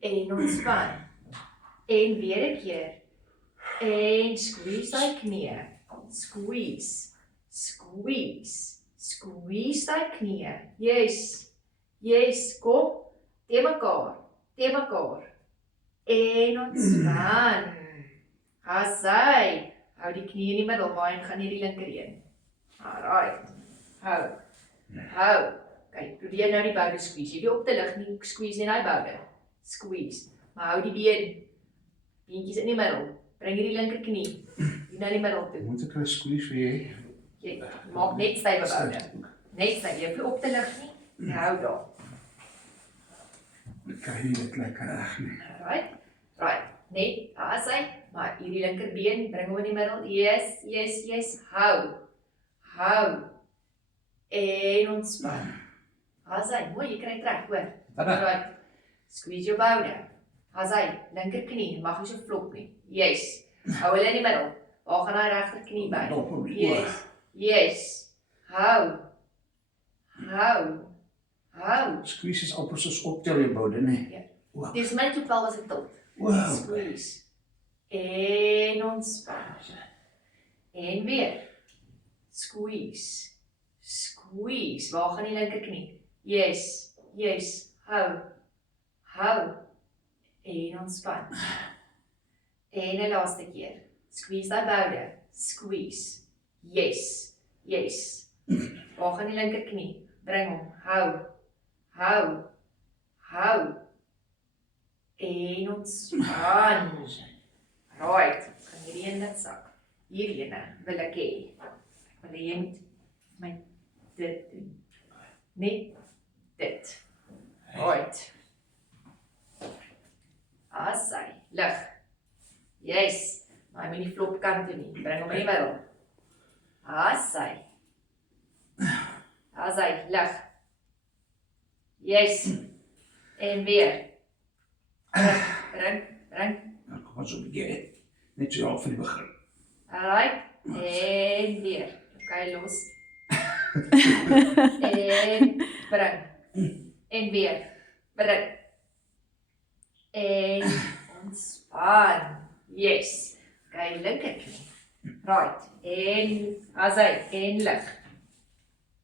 En ontspan. En weer 'n keer. En squeeze daai knie. Squeeze. Squeeze. Squeeze daai knie. Yes. Yes, kom. Te mekaar. Te mekaar. En ontspan. Asai. Hou die knie in die middel, maar gaan nie die linkerheen. Alright. Hou. Hou. Kyk, probeer nou die boude squeeze. Jy hoef op te lig nie, squeeze nie daai boude. Squeeze. Maar hou die beentjies in die middel. Bring die linker knie hier na die middel toe. Moet ek 'n squeeze vir jy? Jy maak net stywe boude. Net styf. Jy hoef op te lig nie. Jy hou daar. Ek kry nie dit lekker reg nie. Right. Right. Net as hy, maar hierdie linkerbeen bring hom in die middel. Yes, yes, yes. Hou. Hou. En ontspan. As hy, mooi, jy kry dit reg, hoor. Right. Squeeze jou boude. As hy, linker knie, mag nie so flop nie. Yes. Hou hulle in die middel. Waar gaan hy regter knie by? Yes. Yes. Hou. Hou. Hou. Squeeze is amper soos optel jou boude, nee. Ja. Wow. Dis my toepel was ek tot. Wow. Squeeze. En ontspan. En weer. Squeeze. Squeeze. Waar gaan die linker knie? Yes. Yes. Hou. Hou. En ontspan. En 'n laaste keer. Squeeze daai boude. Squeeze. Yes. Yes. Waar gaan die linker knie? Bring hom. Hou. Hou. Hou. En ontspan. Right. Gaan hierdie in dit sak. Hierdie ene wil ek hê. Ek wil hê jy moet my dit doen. Net dit. Right. Asai. Lig. Yes. Maar hy moet nie flop kant toe nie. Bring hom in die middel. Asai. Asai. Lig. Yes. En weer. Bring. Nou, kom maar so 'n bietjie. Net so half van die begin. Alright. En weer. Okay, los. En bring. En weer. Bring. En ontspan. Yes. Okay, linker knie. Right. En asai. En lig.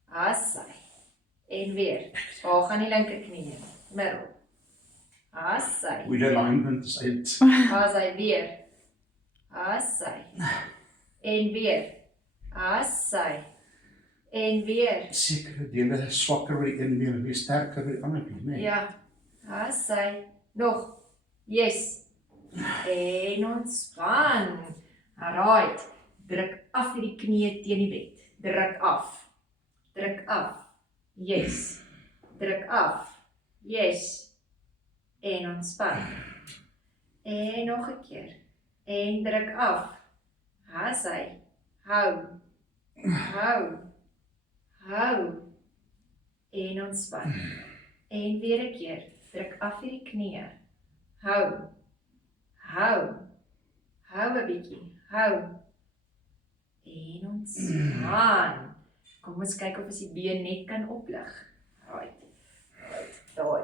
Asai. En weer. Waar gaan die linker knie heen? Middel. Asai. Hoe die alignment is uit. Asai weer. Asai. En weer. Asai. En weer. Sekere dele is swakker by die een been en weer sterker by die ander been, nee. Ja. Asai. Nog. Yes. En ontspan. Alright. Druk af hierdie knie teen die bed. Druk af. Druk af. Yes. Druk af. Yes. En ontspan. En nog 'n keer. En druk af. Asai. Hou. Hou. Hou. En ontspan. En weer 'n keer. Druk af hierdie knie. Hou. Hou. Hou 'n bietjie. Hou. En ontspan. Kom ons kyk of ons die been net kan oplig. Right. Daai.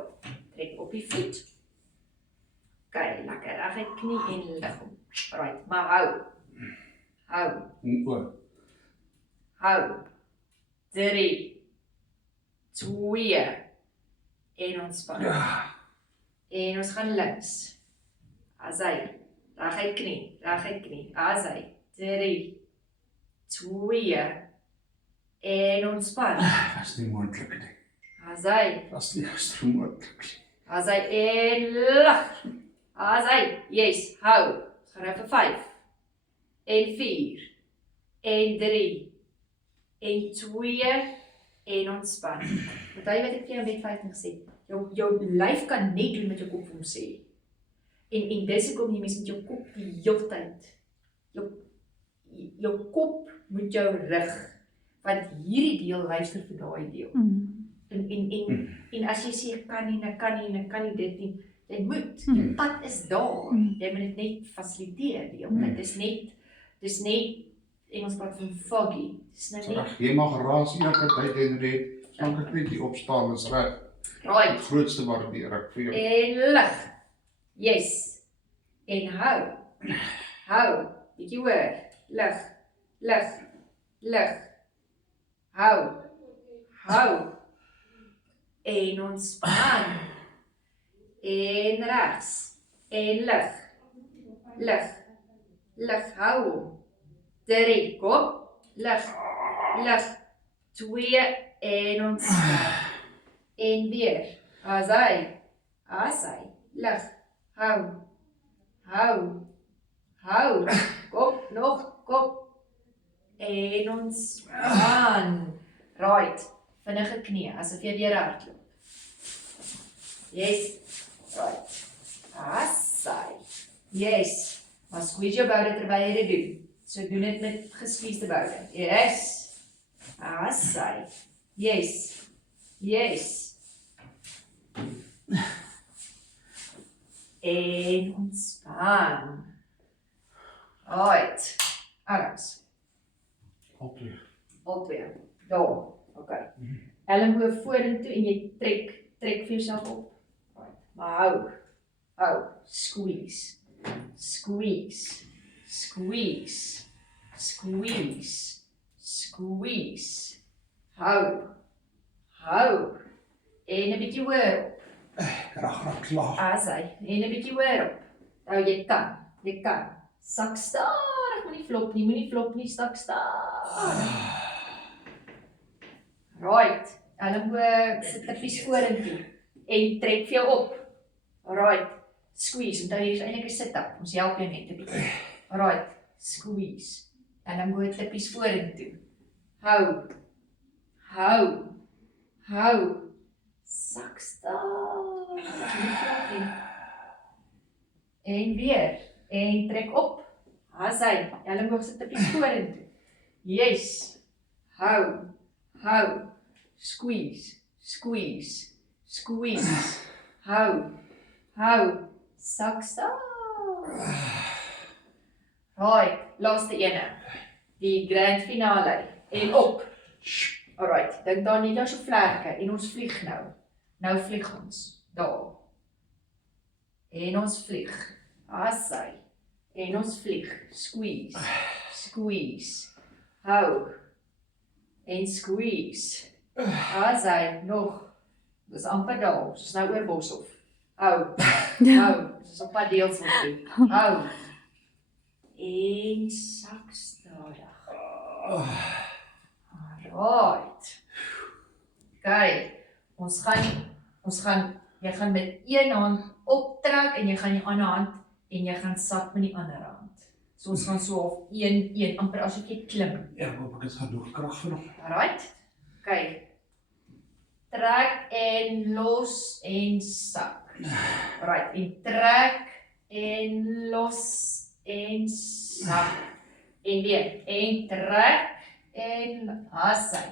Trek op die voet. Kyk, lekker reguit knie en lig hom. Right, maar hou. Hou. O, Hou. 3, 2 en ontspan. ja. En ons gaan links. Asai. Reguit knie. Reguit knie. Asai. 3, 2 en ontspan. Dat is nie moontlik nie. Asai. Dat is nie extra moontlik nie. Asai en lig. Asai. Yes, hou. Ons gaan nou vir 5 en 4 en 3 en 2 en ontspan. Onthou wat ek vir jou met 5 gesê het. Jou lyf kan net doen met jou kop vir hom sê. En dis hoekom jy mens met jou kop die hele tyd. Jou kop moet jou rig. Want hierdie deel luister vir daai deel. En as jy sê ek kan nie dit nie, jy moet. Jou pad is daar. Jy moet dit net fasiliteer die hele tyd. Dis net Engels praat van foggy. Dis nou net Reg, jy mag raas enige tyd en red. Solank ek net hier opstaan is reg. right. Die grootste waardeer ek vir jou. En lig. yes. En hou, bietjie hoor, lig, hou, en ontspan, en regs, en lig, hou hom, 3, kom, lig, 2, en ontspan, en weer, as hy, lig, hou, kom, en ontspan, right, vinnige knie, asof jy weer hardloop, yes, right, as hy, yes, maar squeeze jou boude terwyl jy dit doen, so doen dit met gesqueezede boude, yes, as hy, yes, en ontspan, right, arms, al twee, daar, ok, elleboog vorentoe en jy trek vir jouself op, right. Maar hou, squeeze, hou, en 'n bietjie hoor op, Graag klaar. as hy, en 'n bietjie hoor op, nou jy kan, sak stadig, moenie flop nie, sak stadig, right, elleboog sit tippies vorentoe, en trek vir jou op, right, squeeze, onthou hier is eintlik 'n sit-up, ons help jou net 'n bietjie, right, squeeze, elleboog tippies vorentoe, hou, sak stadig, nie flop nie, en weer, en trek op, as hy, elleboog sit tippies vorentoe, yes, hou, squeeze, hou, sak stadig, right, laaste ene, die grand finale, en op, alright, dink daar net so vlerke, en ons vlieg nou vlieg ons, daar, en ons vlieg, as hy, en ons vlieg, squeeze, hou, en squeeze, as hy, nog, dis amper daar, ons is nou oor Boshoff, hou, ons is op pad Deelswil toe, hou, en sak stadig, alright, kyk, jy gaan met een hand optrek, en jy gaan die ander hand, en jy gaan sak met die ander hand, so ons gaan so half een, amper asof jy klim, Ja, ek hoop ek het genoeg krag vir hom. alright, kyk, trek en los en sak, alright, en trek en los en sak, en weer, en trek en hassy,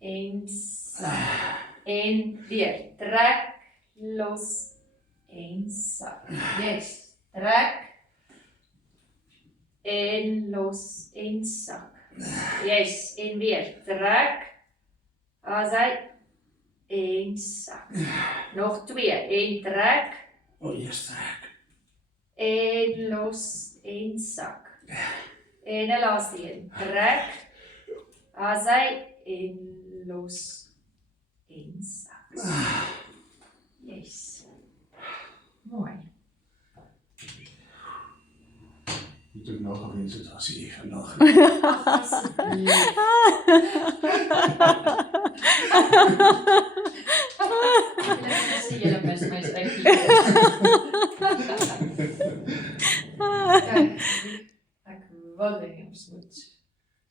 en sak, en weer, trek, los en sak, yes, trek en los en sak, yes, en weer, trek, hassy, en sak, nog 2, en trek, Eers trek. en los en sak, en 'n laaste een, trek, hassy, en los en sak, yes, mooi, Moet ek nou gewens het as jy vandag. asseblief, julle mis my uitlees. Kyk, ek wil hê ons moet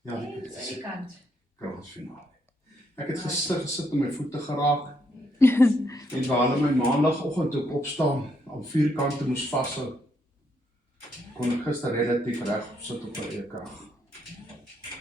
Ja, ek net het aan die kant. kransfinale. Ek het gister gesit en my voete geraak en waar hulle my maandagoggend toe ek opstaan aan 4 kante moes vashou, kon ek gister relatief reg sit op my eie krag.